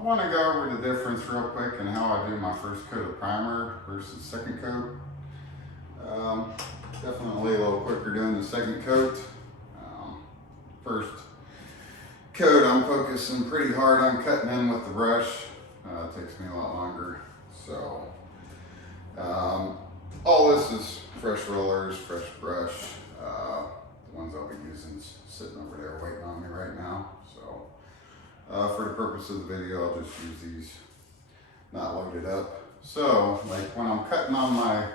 I want to go over the difference real quick and how I do my first coat of primer versus second coat. Definitely a little quicker doing the second coat. First coat, I'm focusing pretty hard on cutting in with the brush. It takes me a lot longer. So all this is fresh rollers, fresh brush. The ones I'll be using is sitting over there waiting on me right now. So for the purpose of the video, I'll just use these not loaded up. So like when I'm cutting on my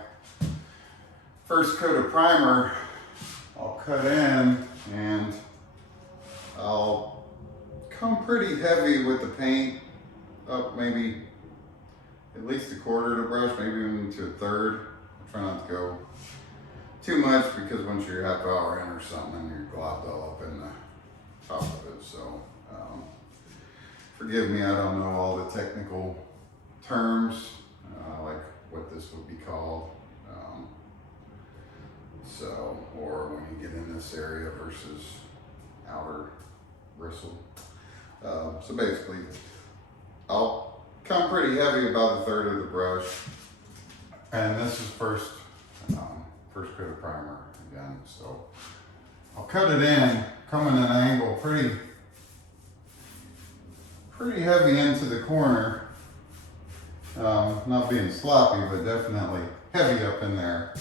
first coat of primer, I'll cut in and I'll come pretty heavy with the paint up maybe at least a quarter of the brush, maybe even to a third. I try not to go too much because once you're half hour in or something, you're globbed all up in the top of it. So forgive me, I don't know all the technical terms, like what this would be called. Or when you get in this area versus outer bristle. So basically, I'll come pretty heavy, about a third of the brush. And this is first coat of primer again. So I'll cut it in, come in an angle pretty heavy into the corner. Not being sloppy, but definitely heavy up in there.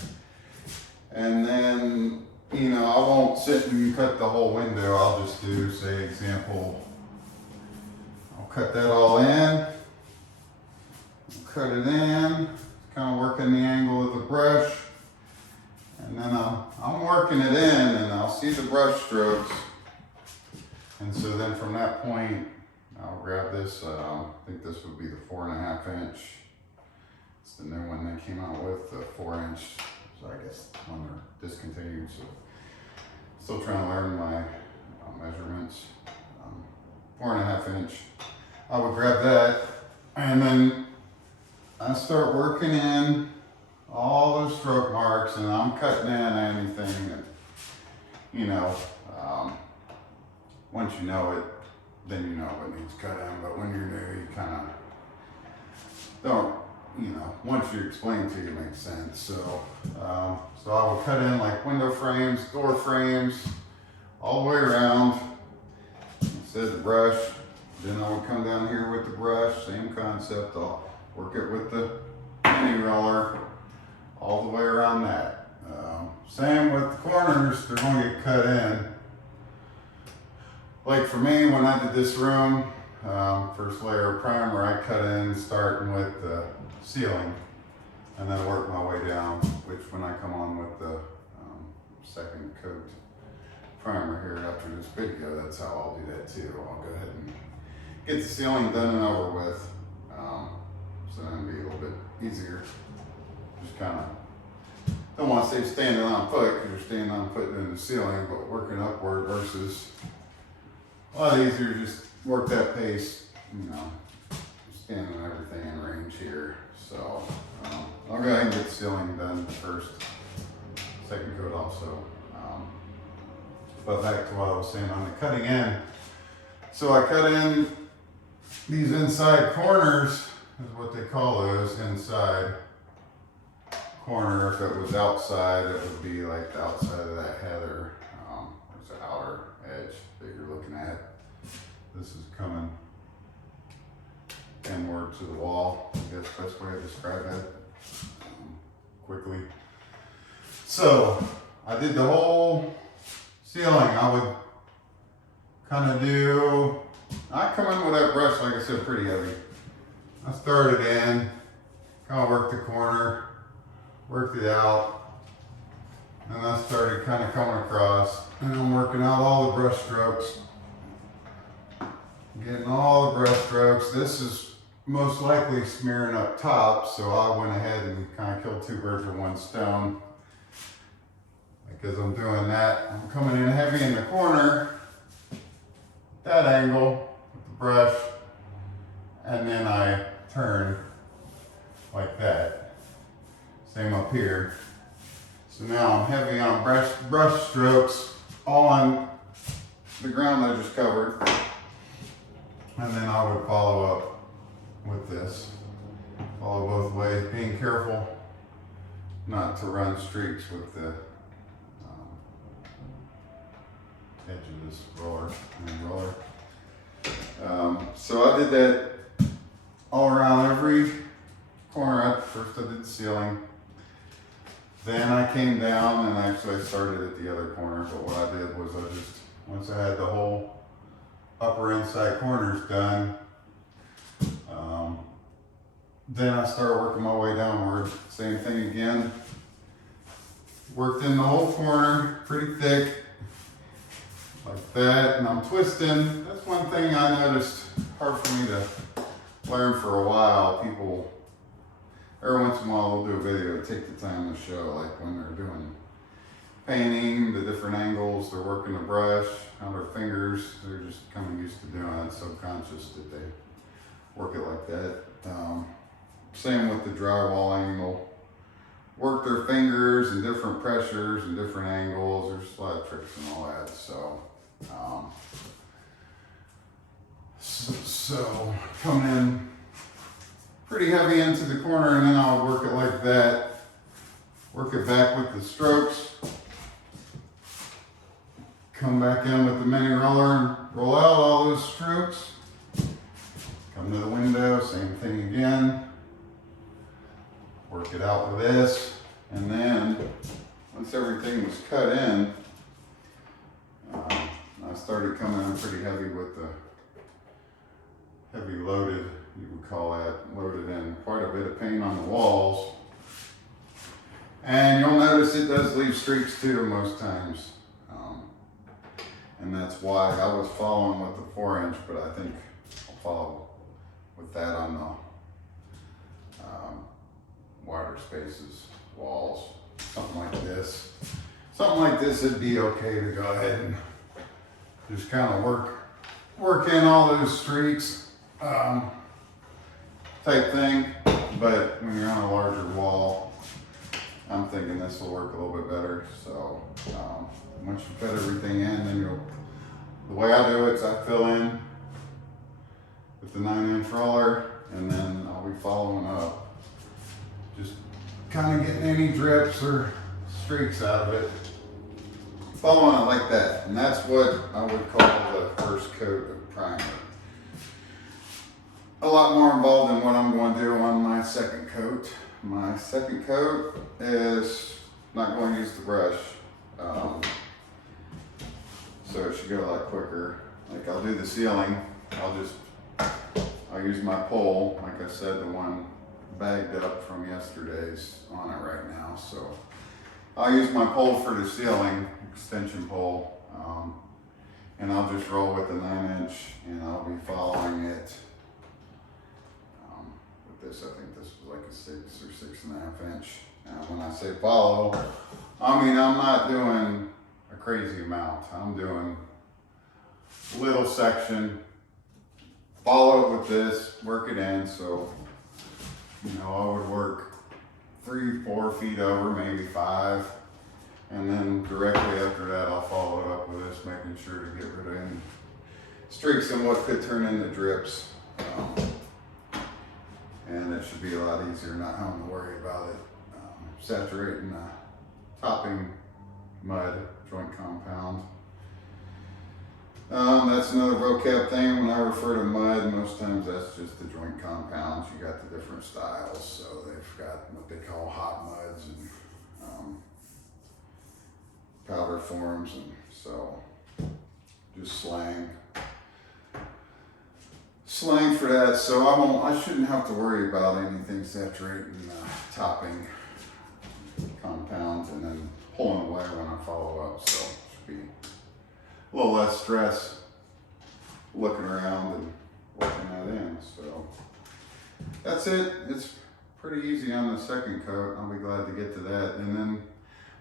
And then, you know, I won't sit and cut the whole window. I'll just do, say, example, I'll cut that all in, cut it in, kind of working the angle of the brush, and then I'm working it in and I'll see the brush strokes. And so then from that point, I'll grab this, I think this would be the 4.5 inch. It's the new one they came out with, the 4 inch. So I guess when they're discontinued, so still trying to learn my measurements. 4.5 inch. I would grab that and then I start working in all those stroke marks, and I'm cutting in anything that, you know, once you know it, then you know what needs cut in. But when you're new, you kind of don't, you know, once you explain to you, it makes sense. So, so I will cut in like window frames, door frames, all the way around. Instead of the brush, then I would come down here with the brush, same concept. I'll work it with the mini roller all the way around that. Same with the corners, they're going to get cut in. Like for me, when I did this room, first layer of primer, I cut in starting with the ceiling and then work my way down, which when I come on with the second coat primer here after this video, that's how I'll do that too. I'll go ahead and get the ceiling done and over with, so then it'll be a little bit easier. Just kind of don't want to say standing on foot because you're standing on foot in the ceiling, but working upward versus a lot easier. Just work that pace, you know, standing everything in range here. So I'll go ahead and get the ceiling done first, second coat also. But back to what I was saying on the cutting in. So I cut in these inside corners, is what they call those, inside corner. If it was outside, it would be like the outside of that header. It's the outer edge that you're looking at. This is coming inward to the wall. I guess best way to describe that quickly. So I did the whole ceiling. I would kind of do, I come in with that brush, like I said, pretty heavy. I started in, kind of worked the corner, worked it out, and I started kind of coming across, and I'm working out all the brush strokes. Getting all the brush strokes. This is most likely smearing up top, so I went ahead and kind of killed two birds with one stone. Because I'm doing that, I'm coming in heavy in the corner, that angle with the brush, and then I turn like that. Same up here. So now I'm heavy on brush strokes all on the ground I just covered. And then I would follow up with this. Follow both ways, being careful not to run streaks with the edge of this roller. So I did that all around every corner. First I did the ceiling. Then I came down and actually I started at the other corner, but what I did was once I had the whole upper inside corners done, then I started working my way downward. Same thing again. Worked in the whole corner, pretty thick, like that, and I'm twisting. That's one thing I noticed, hard for me to learn for a while. People, every once in a while they'll do a video, take the time to show, like when they're doing painting, the different angles, they're working the brush, how their fingers, they're just kind of used to doing it, subconscious that they work it like that. Same with the drywalling, they'll work their fingers and different pressures and different angles. There's a lot of tricks and all that. So coming in pretty heavy into the corner, and then I'll work it like that. Work it back with the strokes. Come back in with the mini roller and roll out all those strokes. Come to the window, same thing again. Work it out with this. And then, once everything was cut in, I started coming in pretty heavy with the heavy loaded, you would call that, loaded in quite a bit of paint on the walls. And you'll notice it does leave streaks too most times. And that's why I was following with the 4-inch, but I think I'll follow with that on the wider spaces, walls, something like this. Something like this would be okay to go ahead and just kind of work in all those streaks type thing. But when you're on a larger wall, I'm thinking this will work a little bit better. So once you put everything in, then the way I do it is I fill in with the 9-inch roller, and then I'll be following up, just kind of getting any drips or streaks out of it, following it like that. And that's what I would call the first coat of primer. A lot more involved in what I'm going to do on my second coat. My second coat is not going to use the brush, so it should go a lot quicker. Like I'll do the ceiling, I'll use my pole, like I said, the one bagged up from yesterday's on it right now. So I'll use my pole for the ceiling, extension pole, and I'll just roll with the 9-inch, and I'll be following it with this. I think this was like a 6 or 6.5 inch. Now when I say follow, I mean I'm not doing a crazy amount. I'm doing a little section, follow it with this, work it in. So I would work 3-4 feet over, maybe 5, and then directly after that I'll follow it up with this, making sure to get rid of any streaks and what could turn into drips. And it should be a lot easier not having to worry about it saturating the topping mud joint compound. That's another vocab thing. When I refer to mud, most times that's just the joint compounds. You got the different styles. So they've got what they call hot muds and powder forms, and so just slang for that. So I shouldn't have to worry about anything saturating topping compounds and then pulling away when I follow up. So it should be a little less stress looking around and working that in. So that's it. It's pretty easy on the second coat. I'll be glad to get to that. And then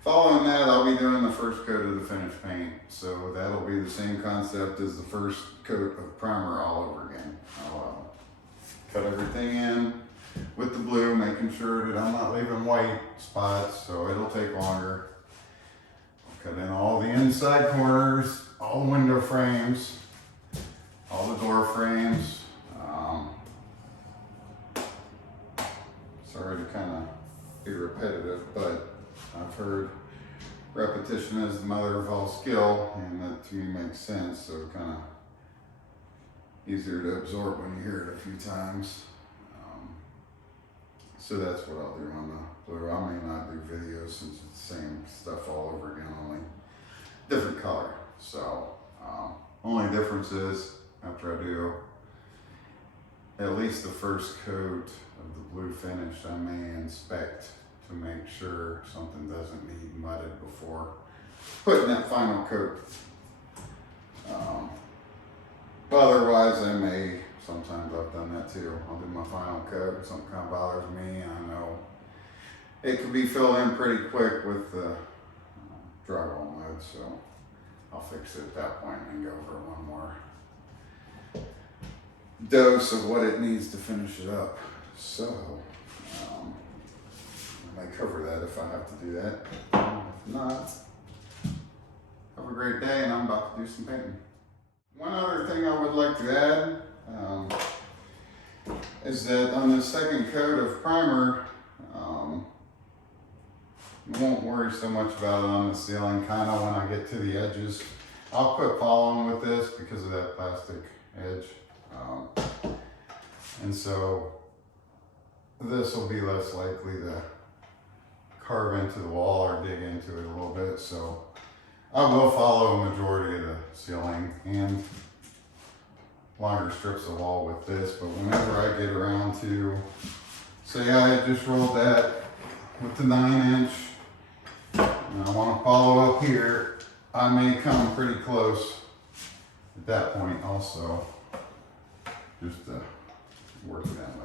following that, I'll be doing the first coat of the finished paint. So that'll be the same concept as the first coat of primer all over again. I'll cut everything in with the blue, making sure that I'm not leaving white spots, so it'll take longer. Cut in all the inside corners, all the window frames. I'll all the door frames. Sorry to kind of be repetitive, but I've heard repetition is the mother of all skill, and that to me makes sense. So kind of easier to absorb when you hear it a few times. So that's what I'll do on the blue. I may not do videos since it's the same stuff all over again, only different color. So only difference is after I do at least the first coat of the blue finish, I may inspect to make sure something doesn't need mudded before putting that final coat. Otherwise, I may, sometimes I've done that too. I'll do my final coat and something kind of bothers me, and I know it can be filled in pretty quick with the drywall mud, so I'll fix it at that point and go over one more dose of what it needs to finish it up. So I may cover that if I have to do that. If not, have a great day, and I'm about to do some painting. One other thing I would like to add is that on the second coat of primer, you won't worry so much about it on the ceiling. Kind of when I get to the edges, I'll quit following with this because of that plastic edge. And so this will be less likely to carve into the wall or dig into it a little bit. So I will follow a majority of the ceiling and longer strips of wall with this, but whenever I get around to, say I just rolled that with the 9-inch, and I want to follow up here, I may come pretty close at that point also, just to work it out.